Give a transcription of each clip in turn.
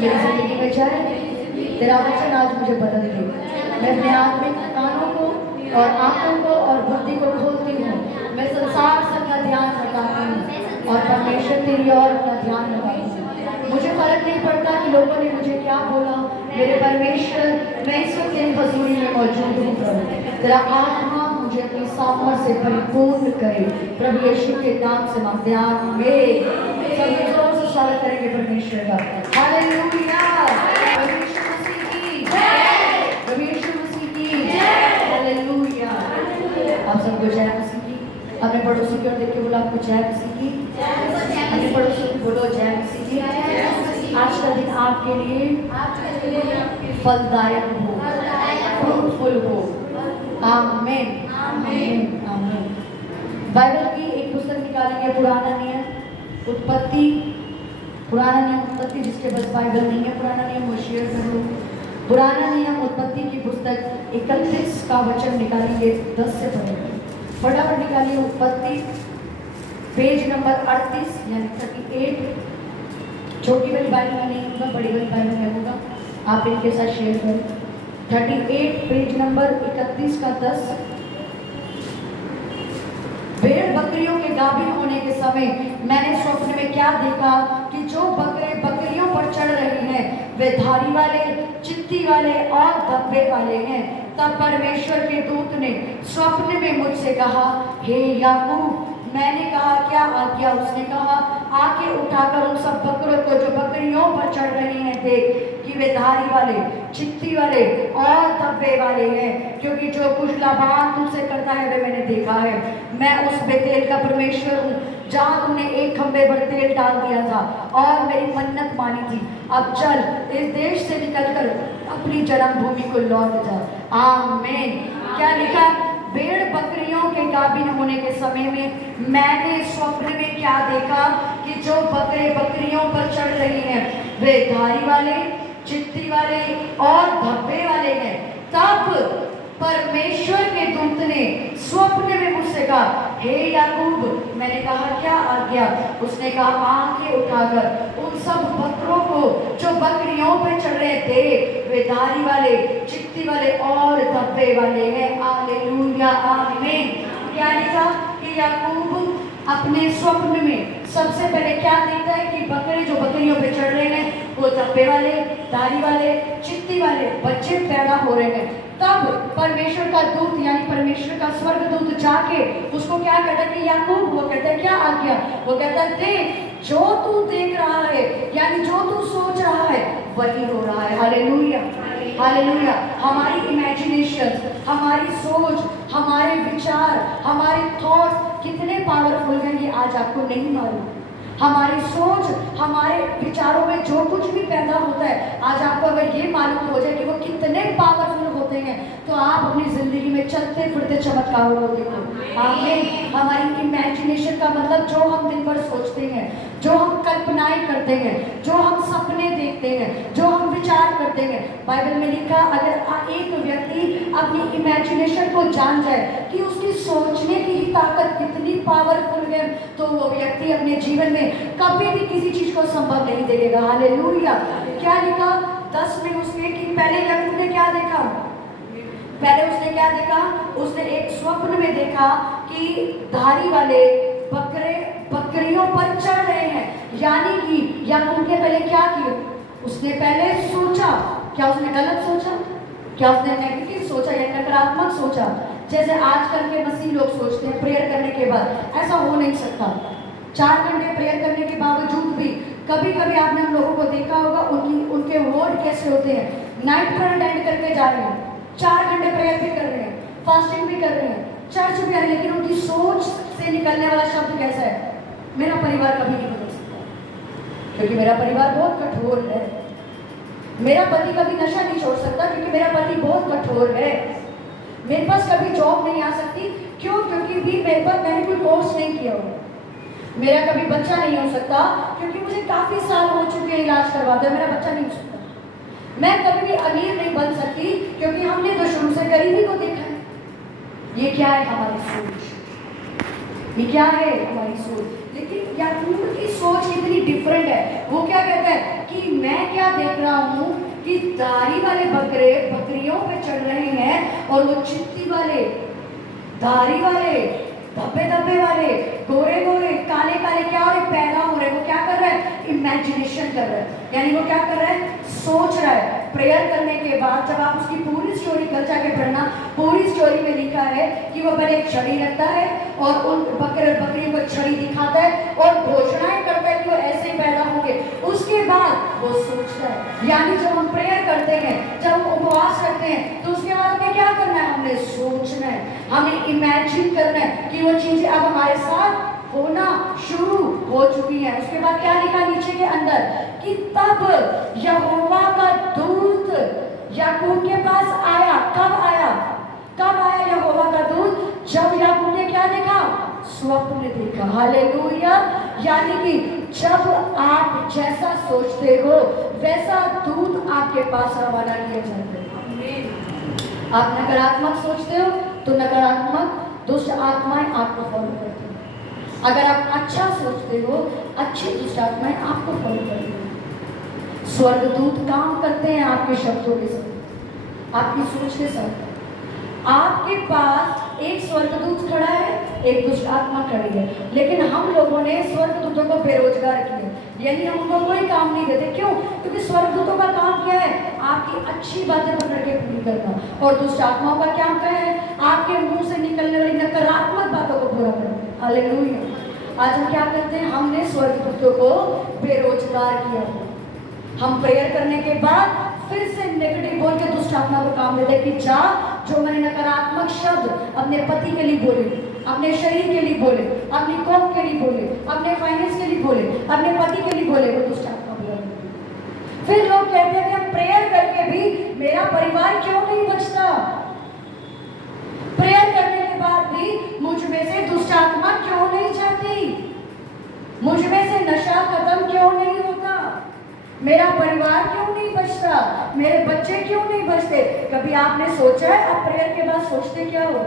मेरी जिंदगी में जाए। तेरा वचन आज मुझे बदल दे। मैं अपने आत्मिक कानों को और आंखों को और बुद्धि को खोलती हूँ। मैं संसार से अपना ध्यान लगाती हूँ और परमेश्वर तेरी ओर अपना ध्यान लगाती हूँ। मुझे फर्क नहीं पड़ता कि लोगों ने मुझे क्या बोला। मेरे परमेश्वर, मैं इस वक्त इन हजूरी में मौजूद हूँ प्रभु। तेरा आत्मा मुझे अपनी सामर्थ से परिपूर्ण करे। प्रभु यीशु के नाम से मांगते हैं, आमीन। सब जोर से स्वागत करेंगे परमेश्वर का। हालेलुया। प्रभु यीशु मसीह की जय। प्रभु यीशु मसीह की जय। हालेलुया। आप सबको जय मसीह की। अपने पड़ोसी की ओर देख के बोलो, आपको जय मसीह की। अपने पड़ोसी को बोलो, जय मसीह की। आज का दिन आपके लिए फलदायक हो, फ्रूटफुल हो। आमीन, आमीन, आमीन। बाइबल की एक पुस्तक निकालेंगे, पुराना नियम उत्पत्ति। पुराना नियम उत्पत्ति, जिसके पास बाइबल नहीं है पुराना नियम वो शेयर कर लो। पुराना नियम उत्पत्ति की पुस्तक 31 का वचन निकालेंगे, 10 से पढ़ेंगे। फटाफट निकालिए उत्पत्ति, पेज नंबर 38 यानी 38। छोटी वाली बाइबल में नहीं होगा, बड़ी वाली बाइबल में होगा। आप इनके साथ शेयर करें। 38 पेज नंबर 31 का 10। भेड़ बकरियों के गाभिन होने के समय मैंने स्वप्न में क्या देखा कि जो बकरे बकरियों पर चढ़ रहे हैं वे धारी वाले, चित्ती वाले और धब्बे वाले हैं। तब परमेश्वर के दूत ने स्वप्न में मुझसे कहा, हे याकूब। मैंने कहा, क्या आज्ञा? उसने कहा, आके उठाकर उन सब बकरों को जो बकरियों पर चढ़ रही हैं देख कि वे धारी वाले, चित्ती वाले और धब्बे वाले हैं, क्योंकि जो कुछ लाबान तुमसे करता है वे मैंने देखा है। मैं उस बेतेल का परमेश्वर हूँ जहाँ तूने एक खंबे पर तेल डाल दिया था और मेरी मन्नत मानी थी। अब चल, इस देश से निकलकर अपनी जन्मभूमि को लौट जा। आमीन। क्या लिखा? भेड़ बकरियों के गाभिन होने के समय में मैंने स्वप्न में क्या देखा कि जो बकरे बकरियों पर चढ़ रही हैं वे धारी वाले, चित्ती वाले और धब्बे वाले हैं। तब परमेश्वर के दूत ने स्वप्न में मुझसे कहा, हे याकूब। मैंने कहा, क्या आज्ञा? उसने कहा, आंखें उठाकर उन सब बकरों को जो बकरियों पे चढ़ रहे थे वे धारी वाले, चित्ती वाले और धब्बे वाले हैं। हालेलुया, आमीन। क्या लिखा कि याकूब अपने स्वप्न में सबसे पहले क्या देखता है कि बकरे जो बकरियों पे चढ़ रहे हैं वो धब्बे वाले, धारी वाले, चित्ती वाले बच्चे पैदा हो रहे हैं। तब परमेश्वर का दूत यानी परमेश्वर का स्वर्गदूत जाके उसको क्या कहता है कि याकूब। वो कहता है, क्या आज्ञा? वो कहता है, देख, जो तू देख रहा है यानी जो तू सोच रहा है वही हो रहा है। Hallelujah, hallelujah. हमारी इमेजिनेशन, हमारी सोच, हमारे विचार, हमारे थॉट्स कितने पावरफुल हैं ये आज आपको नहीं मालूम। हमारी सोच, हमारे विचारों में जो कुछ भी पैदा होता है आज आपको अगर ये मालूम हो जाए कि वो कितने पावरफुल होते हैं तो आप अपनी जिंदगी में चलते फिरते चमत्कारों को देखो। आमीन। हमारी इमेजिनेशन का मतलब जो हम दिन भर सोचते हैं, जो हम कल्पनाएं करते हैं, जो हम सपने देखते हैं, जो हम विचार करते हैं। बाइबल में लिखा, अगर एक व्यक्ति अपनी इमेजिनेशन को जान जाए कि उसकी सोचने की ही ताकत कितनी पावरफुल है तो वो व्यक्ति अपने जीवन में कभी भी किसी चीज को संभव नहीं देगा। हालेलुया। क्या लिखा 10 में उसने कि पहले याकूब ने क्या देखा? पहले उसने क्या देखा? उसने एक स्वप्न में देखा कि धारी वाले बकरे बकरियों पर चढ़ रहे हैं। यानी कि याकूब ने पहले क्या किया? उसने पहले सोचा। क्या उसने गलत सोचा? क्या उसने नेगेटिव सोचा या नकारात्मक सोचा? जैसे आजकल के मसीह लोग सोचते हैं प्रेयर करने के बाद। ऐसा हो नहीं सकता। 4 घंटे प्रेयर करने के बावजूद भी कभी कभी आपने हम लोगों को देखा होगा उनके वर्ड कैसे होते हैं। नाइट प्रेयर अटेंड करके जा रहे हैं, 4 घंटे प्रेयर भी कर रहे हैं, फास्टिंग भी कर रहे हैं, चर्च भी आ रहे हैं, लेकिन उनकी सोच से निकलने वाला शब्द कैसा है? मेरा परिवार कभी नहीं बदल सकता क्योंकि मेरा परिवार बहुत कठोर है। मेरा पति कभी नशा नहीं छोड़ सकता क्योंकि मेरा पति बहुत कठोर है। मेरे पास कभी जॉब नहीं आ सकती। क्यों? क्योंकि भी मेरे पास मैंने कोई कोर्स नहीं किया हुआ। मेरा कभी बच्चा नहीं हो सकता क्योंकि मुझे काफी साल हो चुके हैं इलाज करवाते हुए, मेरा बच्चा नहीं हो सकता। मैं कभी भी अमीर नहीं बन सकती क्योंकि हमने तो शुरू से गरीबी को देखा है। ये क्या है? हमारी सोच। ये क्या है? हमारी सोच। लेकिन याकूब की सोच इतनी डिफरेंट है। वो क्या कहता है कि मैं मैं क्या देख रहा हूँ कि दाढ़ी वाले बकरे बकरियों पे चढ़ रहे हैं और वो चित्ती वाले, दाढ़ी वाले, धब्बे धब्बे वाले, गोरे गोरे, काले काले क्या हो रहे, पैदा हो रहे। वो क्या कर रहा है? इमेजिनेशन कर रहा है, यानी वो क्या कर रहा है? सोच रहा है। प्रेयर करने के बाद जब आप उसकी पूरी स्टोरी कल जाके पढ़ना, पूरी स्टोरी में लिखा है कि वो पहले एक छड़ी रखता है और उन बकरियों को छड़ी दिखाता है और घोषणाएं करता है कि वो ऐसे पैदा होंगे। उसके बाद वो सोचता है, यानी जब हम प्रेयर करते हैं, जब हम उपवास करते हैं, तो उसके बाद हमें क्या करना है? हमने सोचना है, हमें इमेजिन करना है कि वो चीजें अब हमारे साथ होना शुरू हो चुकी है। उसके बाद क्या लिखा नीचे के अंदर कि तब यहोवा का दूत याकूब के पास आया। कब आया? कब आया यहोवा का दूत? जब याकूब ने क्या देखा? स्वप्न देखा। हालेलुया। यानी कि जब आप जैसा सोचते हो वैसा दूत आपके पास रवाना किया जाता है। आप नकारात्मक सोचते हो तो नकारात्मक दुष्ट आत्माएं आपको फॉलो करती हैं। अगर आप अच्छा सोचते हो, अच्छी दुष्ट आत्माएं आपको फॉलो करती हैं। स्वर्गदूत काम करते हैं आपके शब्दों के साथ, आपकी सोच के साथ। आपके पास एक स्वर्गदूत खड़ा है, एक दुष्ट आत्मा खड़ी है, लेकिन हम लोगों ने स्वर्गदूतों को बेरोजगार किया, यानी हम उनको कोई काम नहीं देते। क्यों? क्योंकि स्वर्गदूतों का काम क्या है? आपकी अच्छी बातें पकड़ के पूरी करना, और दुष्ट आत्माओं का क्या है? आपके मुंह से निकलने वाली नकारात्मक बातों को पूरा करना। हालेलुया। आज हम क्या करते हैं? हमने स्वर्गदूतों को बेरोजगार किया। हम प्रेयर करने के बाद फिर से नेगेटिव बोल के दुष्ट आत्मा को काम देते कि जा, जो मैंने नकारात्मक शब्द अपने पति के लिए बोले, अपने शरीर के लिए बोले, अपनी कौम के लिए बोले, अपने फाइनेंस के लिए बोले, अपने पति के लिए बोले, वो दुष्ट आत्मा बोला। फिर लोग कहते हैं कि हम प्रेयर करके भी मेरा परिवार क्यों नहीं बचता? प्रेयर करने के बाद भी मुझ में से दुष्ट आत्मा क्यों नहीं जाती? मुझ में से नशा खत्म क्यों नहीं होता? मेरा परिवार क्यों नहीं बचता? मेरे बच्चे क्यों नहीं बचते? कभी आपने सोचा है आप प्रेयर के बाद सोचते क्या हो?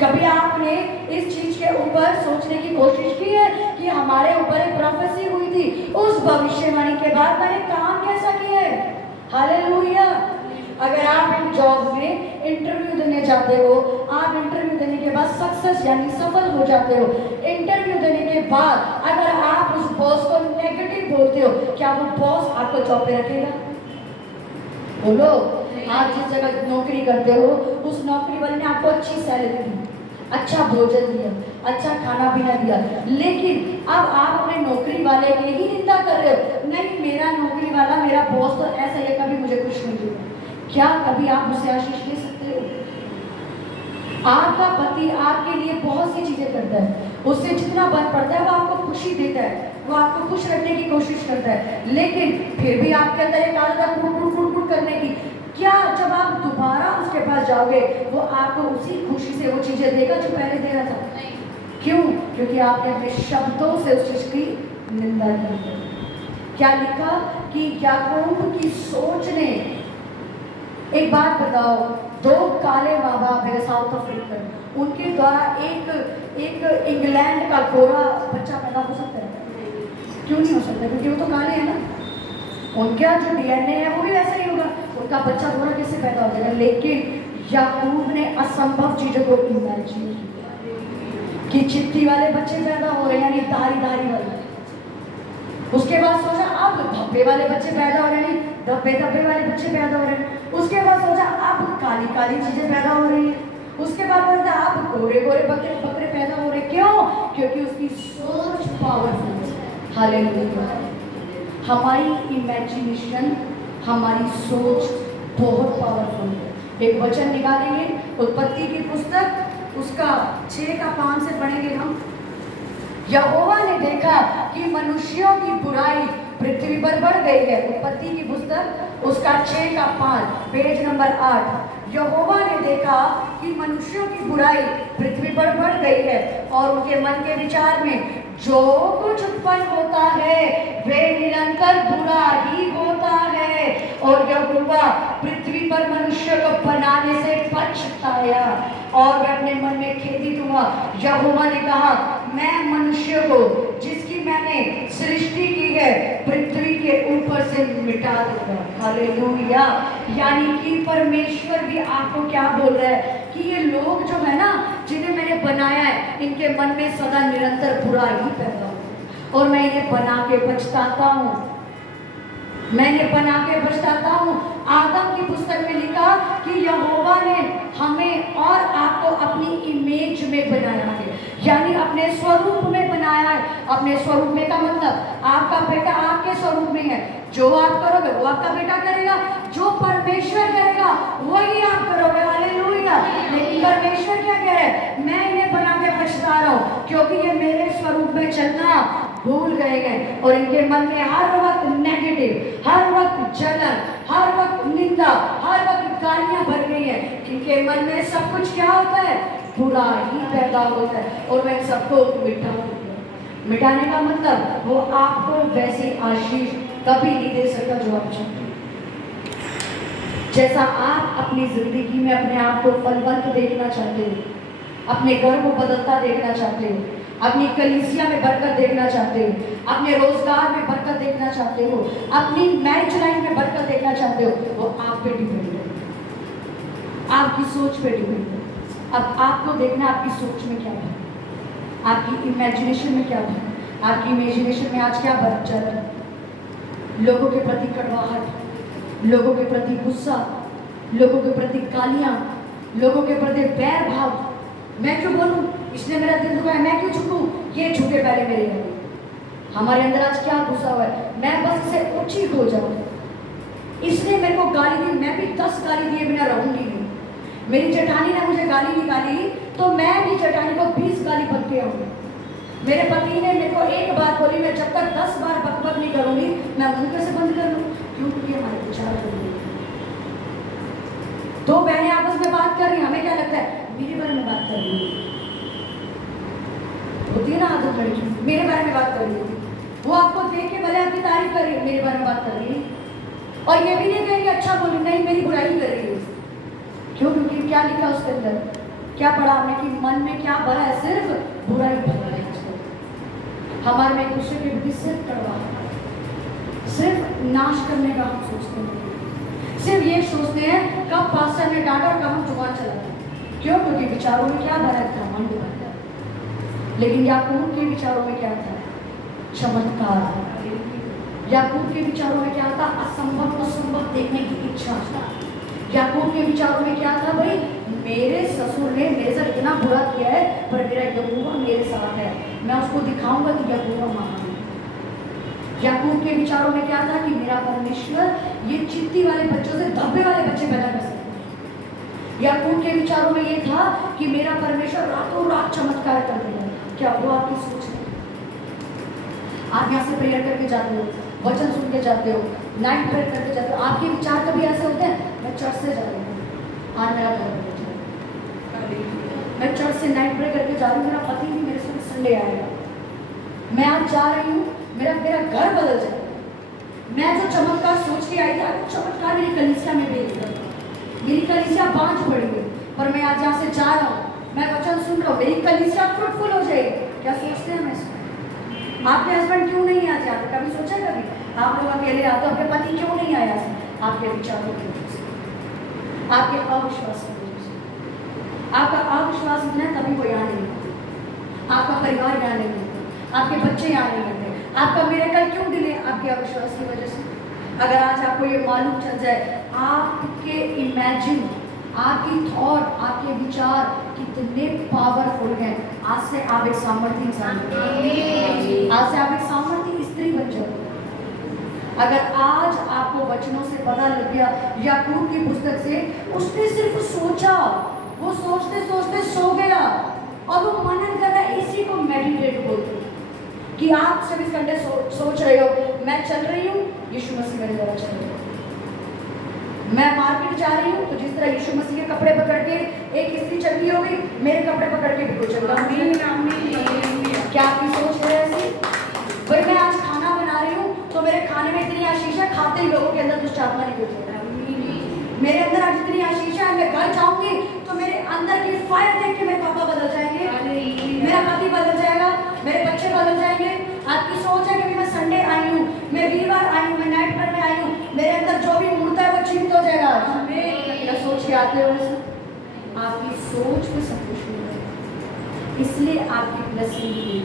कभी आपने इस चीज के ऊपर सोचने की कोशिश की है कि हमारे ऊपर एक प्रोफेसी हुई थी, उस भविष्यवाणी के बाद मैंने काम कैसा किया है? हालेलुया। अगर आप एक जॉब में इंटरव्यू देने जाते हो, आप इंटरव्यू देने के बाद सक्सेस यानी सफल हो जाते हो, इंटरव्यू देने के बाद अगर आप उस बॉस को नेगेटिव बोलते हो, क्या वो बॉस आपको जॉब पे रखेगा? बोलो। आप जिस जगह नौकरी करते हो, उस नौकरी वाले ने आपको अच्छी सैलरी दी, अच्छा भोजन दिया, अच्छा खाना पीना दिया, लेकिन अब आप अपने नौकरी वाले की ही निंदा कर रहे हो। नहीं, मेरा नौकरी वाला, मेरा बॉस तो ऐसा है, कभी मुझे कुछ नहीं दिया। क्या कभी आप उसे आशीष दे सकते हो? आपका पति आपके लिए बहुत सी चीजें करता है, उससे जितना बन पड़ता है वो आपको खुशी देता है, वो आपको खुश रखने की कोशिश करता है, लेकिन फिर भी आपके अंदर एक आदत है कुड़ करने की। क्या जब आप दोबारा उसके पास जाओगे वो आपको उसी खुशी से वो चीजें देगा जो पहले दे रहा था? क्यों? क्योंकि आपने अपने शब्दों से उस चीज की निंदा की। क्या लिखा कि याकूब की सोच ने, एक बात बताओ, दो काले माँ बाप है साउथ अफ्रीकन, उनके द्वारा एक इंग्लैंड का गोरा बच्चा पैदा हो सकता है? क्यों नहीं हो सकता? क्योंकि वो तो काले हैं ना, उनका जो डीएनए है वो भी वैसा ही होगा, उनका बच्चा गोरा कैसे पैदा हो जाएगा? लेकिन याकूब ने असंभव चीजों को इमेजिन किया कि चिट्ठी वाले बच्चे पैदा हो रहे हैं, यानी धारी वाले। उसके बाद सोचा अब धब्बे वाले बच्चे पैदा हो रहे हैं, धब्बे वाले बच्चे पैदा हो रहे हैं। उसके बाद सोचा अब काली चीजें पैदा हो रही है। उसके बाद बोलता अब गोरे बकरे पैदा हो रहे। क्यों? क्योंकि उसकी सोच पावरफुल है। हालेलुया। हमारी इमेजिनेशन, हमारी सोच बहुत पावरफुल है। एक वचन निकालेंगे उत्पत्ति की पुस्तक, उसका 6:5 से पढ़ेंगे हम। यहोवा ने देखा कि मनुष्यों की बुराई पृथ्वी पर बढ़ गई है। उत्पत्ति की पुस्तक उसका 6:5 पेज नंबर 8। यहोवा ने देखा कि मनुष्यों की बुराई पृथ्वी पर बढ़ गई है और उनके मन के विचार में जो कुछ उत्पन्न होता है वे निरंतर बुरा ही होता है। और यहोवा पृथ्वी पर मनुष्य को बनाने से पछताया और वह अपने मन में खेदित हुआ। यहोवा ने कहा मैं मनुष्य को जिसकी मैंने सृष्टि की है पृथ्वी मिटा देगा। हालेलुया। यानी कि परमेश्वर भी आपको क्या बोल रहा है कि ये लोग जो है ना, जिन्हें मैंने बनाया है, इनके मन में सदा निरंतर बुरा ही पैदा हो, और मैं इन्हें बना के पछताता हूँ, मैंने बना के पछताता हूँ। आदम की पुस्तक में लिखा कि यहोवा ने हमें और आपको अपनी इमेज में बनाया है, यानी अपने स्वरूप में बनाया है। अपने स्वरूप में का मतलब आपका बेटा आपके स्वरूप में है, जो आप करोगे वो आपका बेटा करेगा, जो परमेश्वर करेगा वही आप करोगे। हालेलुया। लेकिन परमेश्वर क्या कह रहे हैं, मैं इन्हें बना के पछता रहा हूँ क्योंकि ये मेरे स्वरूप में चलना भूल गए हैं, और इनके मन में हर वक्त नेगेटिव, हर वक्त जलन, हर वक्त निंदा, हर वक्त गालियां भर गई है। इनके मन में सब कुछ क्या होता है, बुरा ही पैदा होता है, और मैं सबको मिटा दूंगा। मिटाने का मतलब वो आपको वैसी आशीष कभी नहीं दे सकता जो आप चाहते हैं। जैसा आप अपनी जिंदगी में अपने आप को फलवंत देखना चाहते हो, अपने घर को बदलता देखना चाहते हो, अपनी कलीसिया में बरकत देखना चाहते हो, अपने रोजगार में बरकत देखना चाहते हो, अपनी मैरिज लाइफ में बरकत देखना चाहते हो, वो आप पे डिपेंड है, आपकी सोच पे डिपेंड है। अब आपको देखना आपकी सोच में क्या है, आपकी इमेजिनेशन में क्या है। आपकी इमेजिनेशन में आज क्या बरत चल रहा है, लोगों के प्रति कड़वाहट, लोगों के प्रति गुस्सा, लोगों के प्रति गालियाँ, लोगों के प्रति बैर भाव। मैं क्यों बोलूं, इसने मेरा दिल दुखाया, मैं क्यों झुकूं, ये झुके पहले मेरे अंदर। हमारे अंदर आज क्या घुसा हुआ है, मैं बस इसे ऊंची हो जाऊं, इसने मेरे को गाली दी, मैं भी 10 गाली दिए बिना रहूंगी नहीं। मेरी जेठानी ने मुझे गाली निकाली तो मैं भी जेठानी को 20 गाली पकते आऊंगी। मेरे पति ने मेरे को एक बात बोली, मैं जब तक 10 बार बकबक नहीं करूंगी, मैं मुंह कैसे बंद कर लूं, क्योंकि हमारे विचार बदले। दो बहनें आपस में बात कर रही, हमें क्या लगता है मेरे बारे में बात कर रही है, होती है ना आदत लड़की, मेरे बारे में बात कर रही है। वो आपको देख के भले आपकी तारीफ कर रही है, मेरे बारे में बात कर रही है, और ये भी नहीं कहेगी अच्छा बोली, नहीं मेरी बुराई कर रही है। क्यों, क्योंकि क्या लिखा उसके अंदर, क्या पढ़ा हमने कि मन में क्या भरा है, सिर्फ बुराई भरा है। हमारे में एक दूसरे के प्रति सिर्फ कड़वा, सिर्फ नाश करने का हम सोचते हैं, सिर्फ ये सोचते हैं कब पास्टर ने डांटा और कब हम जुबान चलाते। क्यों, क्योंकि विचारों में क्या भरा था, मन भरा। लेकिन याकूब के विचारों में क्या था, चमत्कार। याकूब के विचारों में क्या था, असंभव को संभव देखने की इच्छा था। याकूब के विचारों में क्या था, भाई मेरे ससुर ने मेरे साथ इतना बुरा किया है, पर मेरा यहोवा मेरे साथ है, मैं उसको दिखाऊंगा कि यहोवा महान है। याकूब के विचारों में क्या था कि मेरा परमेश्वर ये चित्ती वाले बच्चों से धब्बे वाले बच्चे पैदा कर सकता है। याकूब के विचारों में ये था कि मेरा परमेश्वर रातों रात चमत्कार कर देगा। क्या वो आपकी सोच है? आप यहाँ से प्रेयर करके जाते हो, वचन सुन के जाते हो, नाइट प्रेयर करके जाते हो, आपके विचार कभी ऐसे होते हैं मैं चर्च से जा रही हूँ, आज मेरा घर बदल जाएगा, मैं चर्च से नाइट प्रेयर करके जा रही हूँ, मेरा पति भी मेरे साथ संडे आएगा, मैं आज जा रही हूँ, मेरा घर बदल जाएगा। मैं जो चमत्कार सोच के आई थी, चमत्कार मेरी कलीसिया में भी होगा, मेरी कलीसिया बांझ पड़ी है, पर मैं आज यहाँ से जा रहा हूँ, मैं वचन सुन रहा हूँ, मेरी कलीसिया फ्रूटफुल हो जाएगी। क्या सोचते हैं मैं? आपके हस्बैंड क्यों नहीं आते? आपने कभी सोचा, कभी आप लोग अकेले आते, आपके पति क्यों नहीं आया? आपके विचारों की वजह से, आपके अविश्वास की वजह से। आपका अविश्वास इतना है तभी वो यहाँ नहीं आता, आपका परिवार यहाँ नहीं आता, आपके बच्चे यहाँ नहीं आते, आपका मिरेकल क्यों डिले? आपके अविश्वास की वजह से। अगर आज आपको ये मालूम चल जाए आपके इमेजिन, आपकी थॉट, आपके विचार कितने पावरफुल हैं, आज से आप एक सामर्थ्य इंसान, आज से आप एक सामर्थ्य स्त्री बन जाओगे। अगर आज आपको वचनों से पता लग गया, याकूब की पुस्तक से, उसने सिर्फ सोचा, वो सोचते सोचते सो गया, और वो मनन कर रहा है। इसी को मेडिटेट बोलते हैं कि आप 24 घंटे सोच रहे हो मैं चल रही हूँ, यीशु मसीह मेरे द्वारा चल रहे हो। मैं मार्केट जा रही हूँ तो जिस तरह यीशु मसीह के कपड़े पकड़ के एक स्त्री चलती होगी, मेरे कपड़े पकड़ के भी कोई चलता होगा। क्या आपकी सोच है ऐसी? भाई मैं आज खाना बना रही हूँ तो मेरे खाने में इतनी आशीष है, खाते ही लोगों के अंदर दुष्ट आत्मा निकल जाएगा। मेरे अंदर आज इतनी आशीष है, मैं घर जाऊंगी तो मेरे अंदर की फायर देख के मेरे पापा बदल जाएंगे, मेरा पति बदल जाएगा, मेरे बच्चे बदल जाएंगे। आपकी सोच है कि मैं संडे आई हूँ, मैं वीरवार आई हूँ, मैं नाइट पर में आई हूँ, आते हो सब, आपकी सोच में सब कुछ हो रहा है, इसलिए आपकी ब्लेसिंग भी,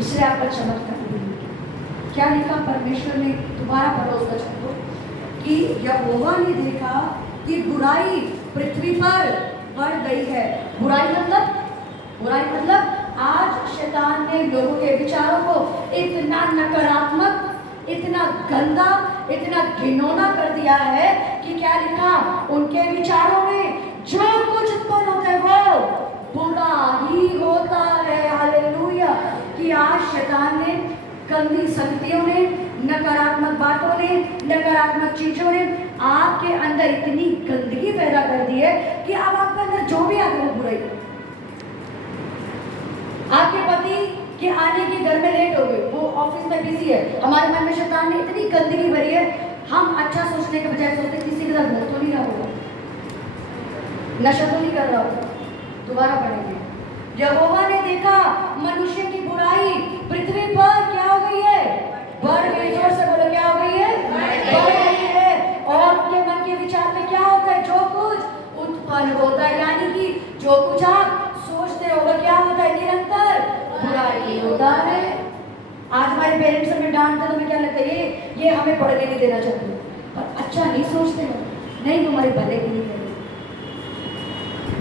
इसलिए आपका चमत्कार भी। क्या लिखा परमेश्वर ने, दोबारा पढ़ो उस वचन को, कि यहोवा ने देखा कि बुराई पृथ्वी पर बढ़ गई है। बुराई मतलब आज शैतान ने लोगों के विचारों को इतना नकारात्मक, इतना गंदा, इतना घिनौना कर दिया है कि क्या लिखा, उनके विचारों में जो कुछ उत्पन्न होता है वो बुरा ही होता है। हालेलुया। कि आज शैतान ने, गंदी शक्तियों ने, नकारात्मक बातों ने, नकारात्मक चीजों ने आपके अंदर इतनी गंदगी पैदा कर दी है कि अब आपके अंदर जो भी आगे वो बुराई। आपके पति के आने के घर में लेट हो गए, वो ऑफिस में बिजी है, हमारे मन में शैतान ने इतनी गंदगी भरी है, हम अच्छा सोचने के बजाय सोचते किसी के साथ भूख तो नहीं रहा होगा, नशा तो नहीं कर रहा होगा। दोबारा पढ़ेंगे। यहोवा ने देखा मनुष्य की बुराई पृथ्वी पर क्या हो गई है, बढ़ गई। जोर से बोलो, क्या हो गई है, बढ़ गई है। और उनके मन के विचार में क्या होता है, जो कुछ उत्पन्न होता है, यानी कि जो कुछ आप सोचते हो क्या होता है, निरंतर बुराई होता है। आज हमारे पेरेंट्स हमें डांटते तो हमें क्या लगता है, ये हमें पढ़ने नहीं देना चाहते, पर अच्छा नहीं सोचते हो, नहीं तुम्हारे भले के लिए।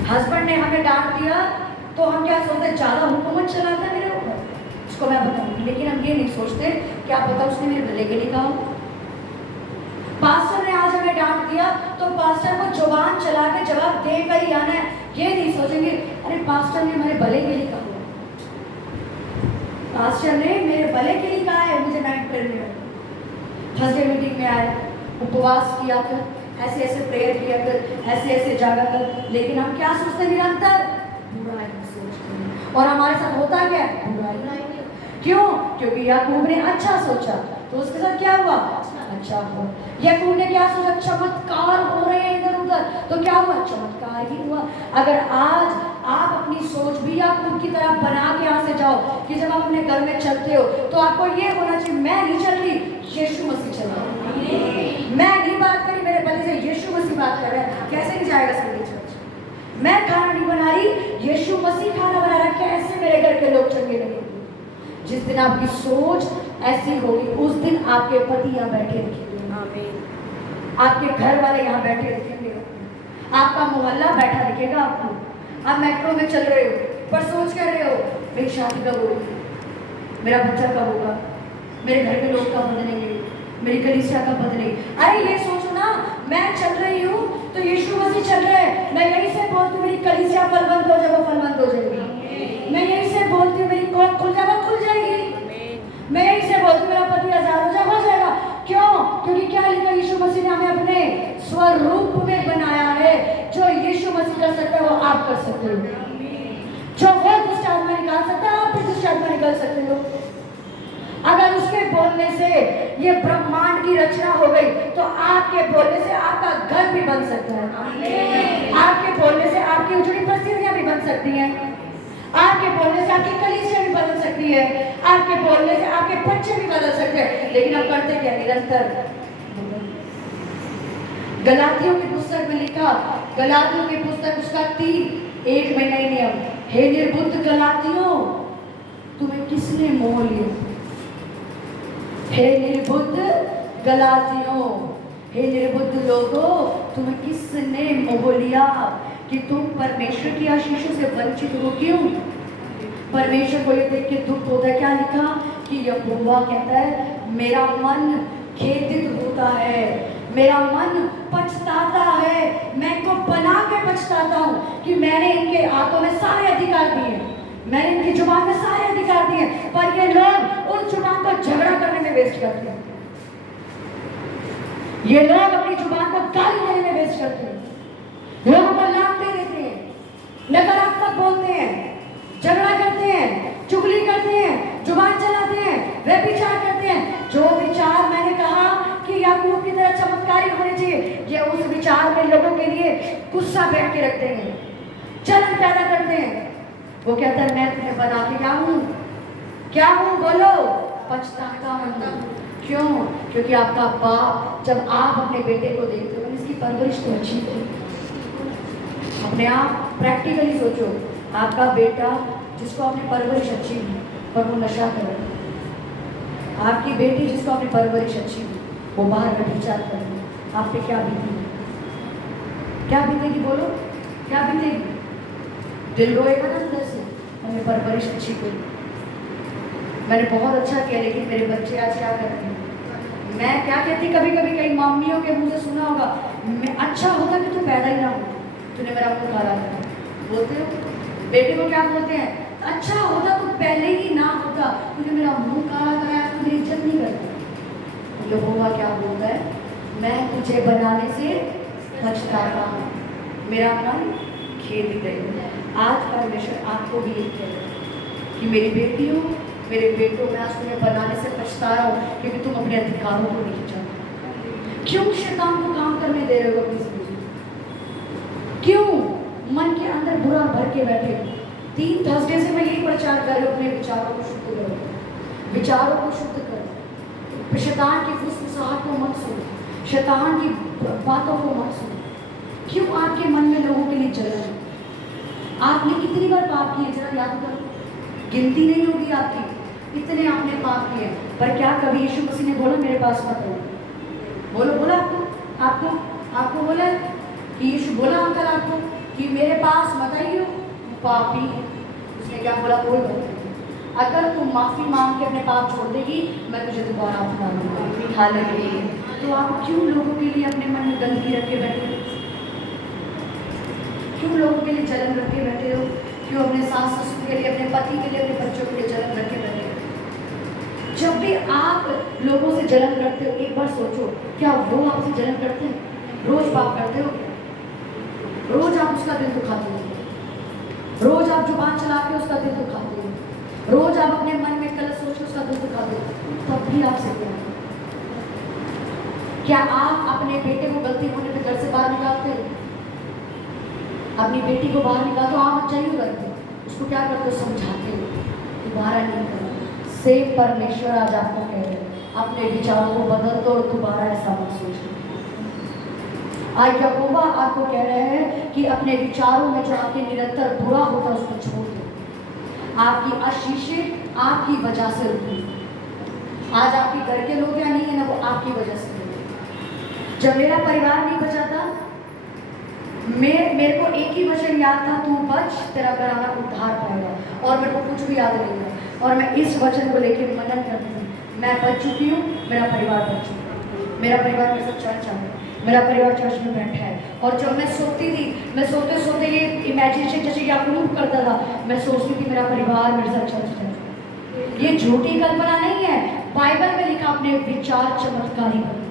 हस्बैंड ने हमें डांट दिया तो हम क्या सोचते, ज्यादा हुकूमत चलाता है मेरे ऊपर, इसको मैं बताऊंगी, लेकिन हम ये नहीं सोचते क्या पता उसने मेरे भले के लिए कहा। पास्टर ने आज हमें डांट दिया तो पास्टर को जुबान चला के जवाब देकर ही आना है, ये नहीं सोचेंगे अरे पास्टर ने मेरे भले के लिए कहा, पास्टर ने मेरे भले के लिए कहा है मुझे नाइट प्रेयर में। थर्सडे मीटिंग में आए, उपवास किया कर, ऐसे ऐसे प्रेयर किया कर, ऐसे ऐसे जागा कर, लेकिन हम क्या सोचते, निरंतर बुराई सोचते हैं। और हमारे साथ होता क्या है, बुराई। क्यों? क्योंकि याकूब ने अच्छा सोचा तो उसके साथ क्या हुआ, अच्छा हुआ। याकूब ने क्या सोचा, चमत्कार हो रहे हैं इधर उधर, तो क्या हुआ, चमत्कार ही हुआ। अगर आज आप अपनी सोच भी याकूब की तरह बना के यहाँ से जाओ कि जब आप अपने घर में चलते हो तो आपको ये होना चाहिए, मैं नहीं चल रही, यीशु मसीह चल रहा है। मैं नहीं बात करी मेरे पति से, यीशु मसीह बात कर रहा है, कैसे नहीं जाएगा संडे चर्च। मैं खाना नहीं बना रही, यीशु मसीह खाना बना रहा है, कैसे मेरे घर के लोग चंगे लगेंगे। जिस दिन आपकी सोच ऐसी होगी उस दिन आपके पति यहाँ बैठे दिखेंगे, आपके घर वाले यहाँ बैठे दिखेंगे, आपका मोहल्ला बैठा दिखेगा आपको। आप मेट्रो में चल रहे हो पर सोच कर रहे हो मेरी शादी कब होगी, मेरा बच्चा कब होगा, मेरे घर के लोग कब बदलेंगे, मेरी कलीसिया कब बदलेगी। अरे ये सोचो ना, मैं चल रही हूँ तो यीशु मसीह चल रहे हैं, मैं यहीं से बोलती हूँ मेरी कलीसिया फलवंत हो जाए, वो फलवंत हो जाएगी। मैं यहीं से बोलती हूँ मेरी कोख खुल जाए, वो खुल जाएगी। मैं यहीं से बोलती हूँ मेरा पति आजाद हो जाए, हो जाएगा। क्यों? क्योंकि क्या लिखा, यीशु मसीह ने हमें अपने स्वरूप में बनाया है। जो यीशु मसीह कर सकता है वो आप कर सकते हो, जो वो दुष्ट आत्मा निकाल सकता है आप भी दुष्ट आत्मा निकाल सकते हो। अगर उसके बोलने से ये ब्रह्मांड की रचना हो गई तो आपके बोलने से आपका घर भी बन सकता है, आपके बोलने से आपकी उजड़ी परिस्थितियां भी बन सकती हैं, आपके बोलने से आपकी कलीसिया भी बदल सकती है, आपके बोलने से आपके बच्चे भी बदल सकते हैं। लेकिन हम करते क्या, निरंतर। गलातियों की पुस्तक में लिखा, गलातियों की पुस्तक उसका 3:1 में नहीं नियम, हे निर्बुद्ध गलातियों तुम्हें किसने मोह लिया। हे निर्बुद्ध गलातियों, हे निर्बुद्ध लोगों तुम्हें किसने मोह लिया कि तुम परमेश्वर की आशीषों से वंचित हो। क्यों? परमेश्वर को ये देख के दुख होता है। क्या लिखा कि यहोवा कहता है मेरा मन खेदित होता है, मेरा मन पछताता है, मैं इनको बना के पछताता हूँ कि मैंने इनके हाथों में सारे अधिकार दिए, मैंने इनकी जुबान में सारे अधिकार दिए, पर ये लोग उन जुबान को झगड़ा करने में वेस्ट करते हैं। ये लोग अपनी जुबान को गाली देने में वेस्ट करते हैं, लोगों को लानते देते हैं, नकारात्मक बोलते हैं, झगड़ा करते हैं, चुगली करते हैं, जुबान चलाते हैं, व्यभिचार करते हैं। जो विचार मैंने कहा कि याकूब की तरह चमत्कारी होने चाहिए, ये उस विचार में लोगों के लिए गुस्सा बैठ के रखते हैं, जलन पैदा करते हैं। वो कहता है मैं तुम्हें बना के क्या हूँ, क्या हूँ बोलो, पछताता हूँ। क्यों? क्योंकि आपका बाप जब आप अपने बेटे को देखते हो लेकिन इसकी परवरिश तो अच्छी थी। अपने आप प्रैक्टिकली सोचो, आपका बेटा जिसको आपने परवरिश अच्छी दी पर वो नशा कर रहा है, आपकी बेटी जिसको आपने परवरिश अच्छी दी वो बाहर व्यभिचार कर रही है, आप पे क्या बीतेगी? क्या बीतेगी बोलो, क्या बीतेगी? दिल रोएगा ना अंदर से, मैंने परवरिश अच्छी करी, मैंने बहुत अच्छा किया, लेकिन मेरे बच्चे आज क्या कर रहे हैं? मैं क्या कहती, कभी कभी कई मम्मियों के मुंह से सुना होगा, मैं अच्छा होता कि तू पैदा ही ना हो, तूने मेरा मुंह काला करा। बोलते हो बेटे को क्या बोलते हैं? अच्छा होता तू पहले ही ना होता, तूने मेरा मुंह काला कराया, तू मेरी इज्जत नहीं करता। यहोवा क्या बोलता है? मैं तुझे बनाने से पछताता हूँ, मेरा मन खेदित है। आज परमेश्वर आपको भी ये कह रहा है कि मेरी बेटियों, मेरे बेटों, मैं आज तुम्हें बनाने से पछता रहा हूँ क्योंकि तुम अपने अधिकारों को नहीं जानते। क्यों शैतान को काम करने दे रहे हो अपनी जिंदगी? क्यों मन के अंदर बुरा भर के बैठे हो? 3 थर्सडे से मैं यही प्रचार कर रही हूँ, अपने विचारों को शुद्ध करो, विचारों को शुद्ध करो, शैतान की फुसफुसाहट को मत सुनो, शैतान की बातों को मत सुनो। क्यों आपके मन में लोगों के लिए जलन है? आपने कितनी बार पाप किए, जरा याद करो, गिनती नहीं होगी आपकी, इतने आपने पाप किए। पर क्या कभी यीशु मसीह ने बोला मेरे पास मत आओ? बोलो, बोला आपको बोला कि यीशु बोला अंकल आपको कि मेरे पास मत आइयो, पापी? उसने क्या बोला? कोई बात नहीं, अगर तुम माफी मांग के अपने पाप छोड़ देगी, मैं तुझे दोबारा अपना लूंगा। हालेलुया। तो आप क्यों लोगों के लिए अपने मन में गंदगी रख के बैठे हो? क्यों लोगों के लिए जलन रख के बैठे हो? क्यों अपने सास ससुर के लिए, अपने पति के लिए, अपने बच्चों के लिए जलन रख के बैठे हो? जब भी आप लोगों से जलन करते हो, एक बार सोचो, क्या वो आपसे जलन करते हैं? रोज पाप करते हो, रोज आप उसका दिल दुखाते हो, रोज आप जुबान चला के उसका दिल दुखाते हो, रोज आप अपने मन में गलत सोच के उसका दिल दुखाते हो, तब भी आपसे क्या आप अपने बेटे को गलती होने पे घर से बाहर निकालते हो? अपनी बेटी को बाहर निकाल तो आप चाहिए करते, उसको क्या करते हो? समझाते हो, दोबारा नहीं करते। से परमेश्वर आज आपको कह रहे हैं, अपने विचारों को बदल दो और दोबारा ऐसा मत सोचो। आज यहोवा आपको कह रहे हैं कि अपने विचारों में जो आपके निरंतर बुरा होता है उसको छोड़ दो। आपकी आशीषें आपकी वजह से रुकी। आज आपके घर के लोग या नहीं है ना, वो आपकी वजह से। जब मेरा परिवार नहीं बचा था, मेरे को एक ही वचन याद था, तू बच, तेरा घराना उद्धार पाएगा, और मेरे को कुछ भी याद नहीं था। और मैं इस वचन को लेकर मनन करती हूँ, मैं बच चुकी हूँ, मेरा परिवार बच चुका है, मेरा परिवार मेरे साथ चर्च आ गया, मेरा परिवार चर्च में बैठा है। और जब मैं सोती थी, मैं सोते सोते ये इमेजिनेशन जैसे याकूब करता था, मैं सोचती थी मेरा परिवार मेरे साथ चर्च जाए। ये झूठी कल्पना नहीं है, बाइबल में लिखा, अपने विचार चमत्कारी बने,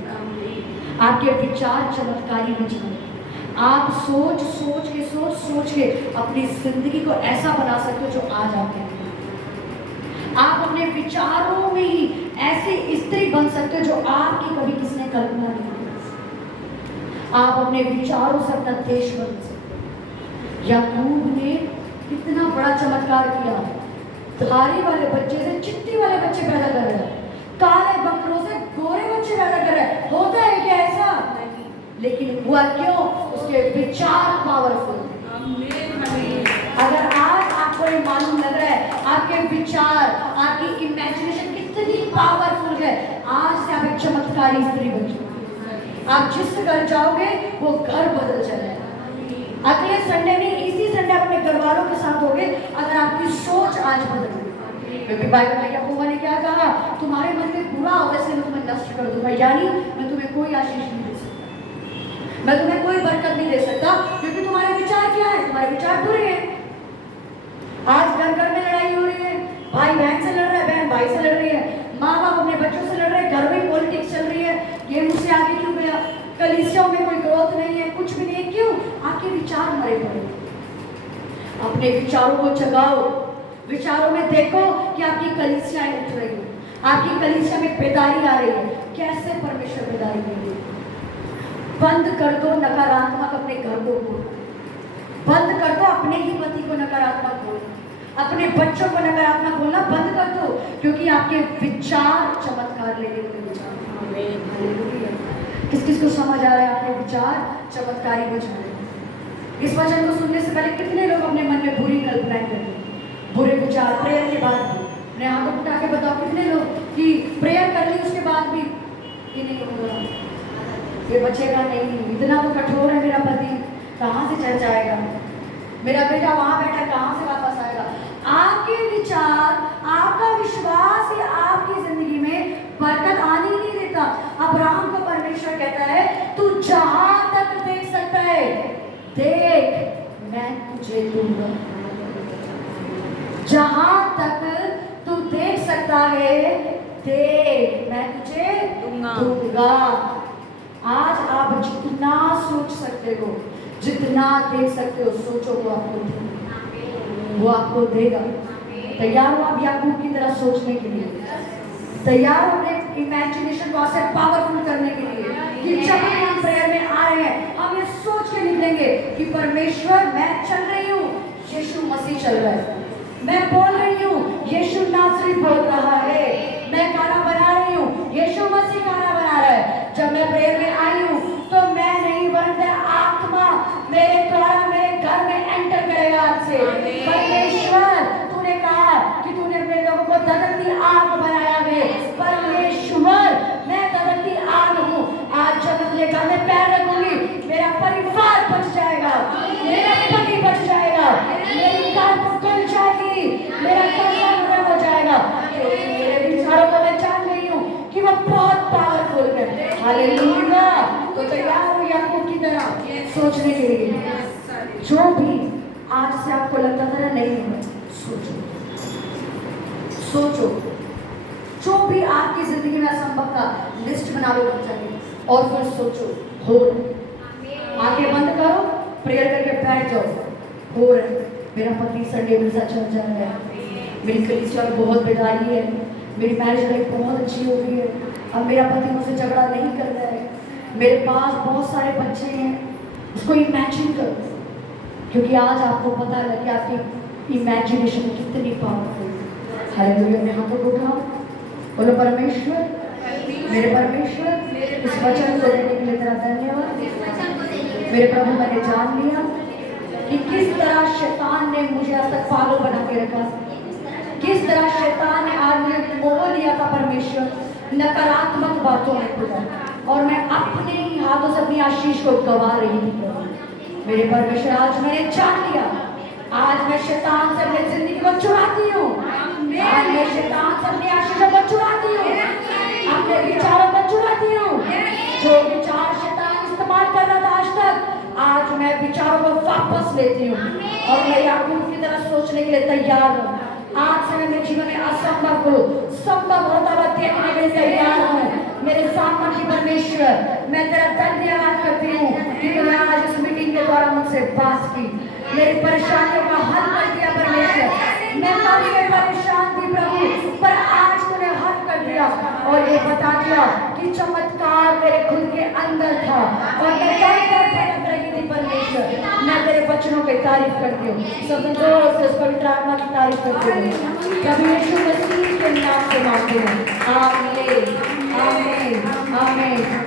आपके विचार चमत्कारी बन जाए। आप सोच के अपनी जिंदगी को ऐसा बना सकते हो जो आज आप हैं। आप अपने विचारों में ही ऐसी स्त्री बन सकते हो जो आपकी कभी किसने कल्पना नहीं की। आप अपने विचारों से अपना देश बन सकते हो। याकूब ने कितना बड़ा चमत्कार किया, धारी वाले बच्चे से चिट्टी वाले बच्चे पैदा कर रहे हैं, काले बकरों से गोरे बच्चे पैदा कर रहे हैं। होता है क्या ऐसा? नहीं, लेकिन हुआ क्यों? उसके विचार पावरफुल थे। अगर आज आपको ये मालूम लग रहा है आपके विचार, आपकी इमेजिनेशन कितनी पावरफुल है, आज से आप एक चमत्कारी स्त्री बन जाओगे। आप जिस घर जाओगे वो घर बदल जाएगा। अगले संडे नहीं, इसी संडे अपने घर वालों के साथ होगे अगर आपकी सोच आज बदल। क्योंकि बाइबल में यहोवा ने क्या कहा? तुम्हारे मन में बुरा हो वैसे मैं तुम्हें नष्ट कर दूंगा, यानी मैं तुम्हें कोई आशीष नहीं दे सकता, मैं तुम्हें कोई बरकत नहीं दे सकता, क्योंकि तुम्हारे विचार क्या है? तुम्हारे विचार बुरे हैं। आज घर घर में लड़ाई हो रही है, भाई बहन से लड़ रहा है, बहन भाई से लड़ रही है, माँ बाप अपने बच्चों से लड़ रहे हैं, घर में पॉलिटिक्स चल रही है, ये मुझसे आगे क्यों गया, कलीसियाओं में कोई ग्रोथ नहीं है, कुछ भी नहीं है। क्यों? आपके विचार मरे पड़े। अपने विचारों को जगाओ, विचारों में देखो कि आपकी कलीसियाएं उठ रही है, आपकी कलीसिया में बेदारी आ रही है। कैसे परमेश्वर बेदारी देंगे? बंद कर दो नकारात्मक अपने घर को बोलना, बंद कर दो अपने ही पति को नकारात्मक बोलना, अपने बच्चों को नकारात्मक बोलना बंद कर दो, क्योंकि आपके विचार चमत्कार लेने के विचार। किस किस को समझ आ रहा है आपके विचार चमत्कारी हो जाए? इस वचन को सुनने से पहले कितने लोग अपने मन में बुरी कल्पनाएं करते हैं, बुरे विचार प्रेयर के बाद भी? अपने हाथों उठा के बताओ कितने लोग कि प्रेयर कर ली उसके बाद भी ये नहीं होगा, ये बचेगा नहीं, इतना तो कठोर है मेरा पति, कहाँ से चल जाएगा, मेरा बेटा वहां बैठा कहाँ से वापस आएगा? आपके विचार, आपका विश्वास ही आपकी जिंदगी में बरकत आने ही नहीं देता। अब्राहम को परमेश्वर कहता है तू जहां तक देख सकता है देख, मैं तुझे दूंगा। जहां तक तू देख सकता है देख, मैं तुझे दूंगा। आज आप जितना सोच सकते हो, जितना देख सकते हो, सोचो वो आपको देगा, वो आपको देगा। तैयार हो आप याकूब की तरह सोचने के लिए? तैयार हो अपने इमेजिनेशन को ऐसे पावरफुल करने के लिए कि जब भी हम प्रेयर में आ रहे हैं हम ये सोच के निकलेंगे कि परमेश्वर मैं चल रही हूँ, यीशु मसीह चल रहा है, मैं बोल रही हूँ यीशु नासरी बोल रहा है, मैं खाना बना रही हूँ यीशु मसीह खाना बना रहा है। जब मैं प्रेयर में आई हूँ तो मैं नहीं वरन आत्मा मेरे द्वारा मेरे घर में एंटर करेगा। आज से परमेश्वर तूने कहा कि तूने मेरे लोगों को धधकती आग बनाया है, परमेश्वर मैं धधकती आग हूँ। आज जब मैं अपने घर में पैर रखूंगी मेरा परिवार बच जाएगा, मेरा पति बच जाएगा, मेरी कार खुल जाएगी, मेरा कर्जा खत्म हो जाएगा, क्योंकि मेरे विचारों को मैं जान गई हूँ कि वो बहुत पावरफुल है। हालेलुया। तो तैयार हो याकूब की तरह सोचने के लिए? जो भी आज से आपको लगता था नहीं होगा, सोचो सोचो, जो भी आपकी जिंदगी में असंभव था लिस्ट बना लो चाहिए और फिर सोचो हो रहा। आंखें बंद करो, प्रेयर करके बैठ जाओ, हो रहा है। मेरा पति संडे वीजा चल जा रहा है, मेरी कलीसिया में बहुत बेदारी है, मेरी मैरिज लाइफ बहुत अच्छी हो गई है, अब मेरा पति मुझसे झगड़ा नहीं कर रहा है, मेरे पास बहुत सारे बच्चे हैं। उसको इमेजिन करो, क्योंकि आज आपको पता लगे आपकी इमेजिनेशन कितनी पावरफुल है। हालेलुया। मैं हाथों को उठाओ, बोलो परमेश्वर, मेरे परमेश्वर इस वचन को देने के लिए तेरा धन्यवाद। मेरे प्रभु मैंने जान लिया कि किस तरह शैतान ने मुझे आज तक पागल बना के रखा, किस तरह शैतान ने आज मुझे मोह लिया था परमेश्वर नकारात्मक बातों में खुदा, और मैं अपने ही हाथों से अपनी आशीष को गवा रही थी। मेरे परमेश्वर आज मैंने जान लिया, आज मैं शैतान से अपनी जिंदगी को चुराती हूँ, आज मैं शैतान से अपनी आशीषों को चुराती हूँ, अपने विचारों को चुराती हूँ। जो विचार शैतान इस्तेमाल कर रहा था आज तक, आज मैं विचारों को वापस लेती हूँ और मैं याकूब की तरह सोचने के लिए तैयार हूँ। आज से मैं मेरे जीवन में असंभव को संभव होता हुआ देखने के लिए तैयार हूँ। मेरे सामर्थ्य परमेश्वर, मैं तेरा धन्यवाद करती हूँ कि तूने आज इस मीटिंग के द्वारा मुझसे बात की, मेरी परेशानियों का हल कर दिया परमेश्वर। मैं कल से परेशान थी प्रभु, पर आज तूने हल कर दिया और ये बता दिया कि चमत्कार मेरे खुद के अंदर था और मैं भटक रही थी परमेश्वर। मैं तेरे वचनों की तारीफ करती हूँ, सब जोर से उस पवित्र आत्मा की तारीफ करती हूँ। प्रभु यीशु मसीह के नाम से मांगती हूँ, आमीन आमीन आमीन।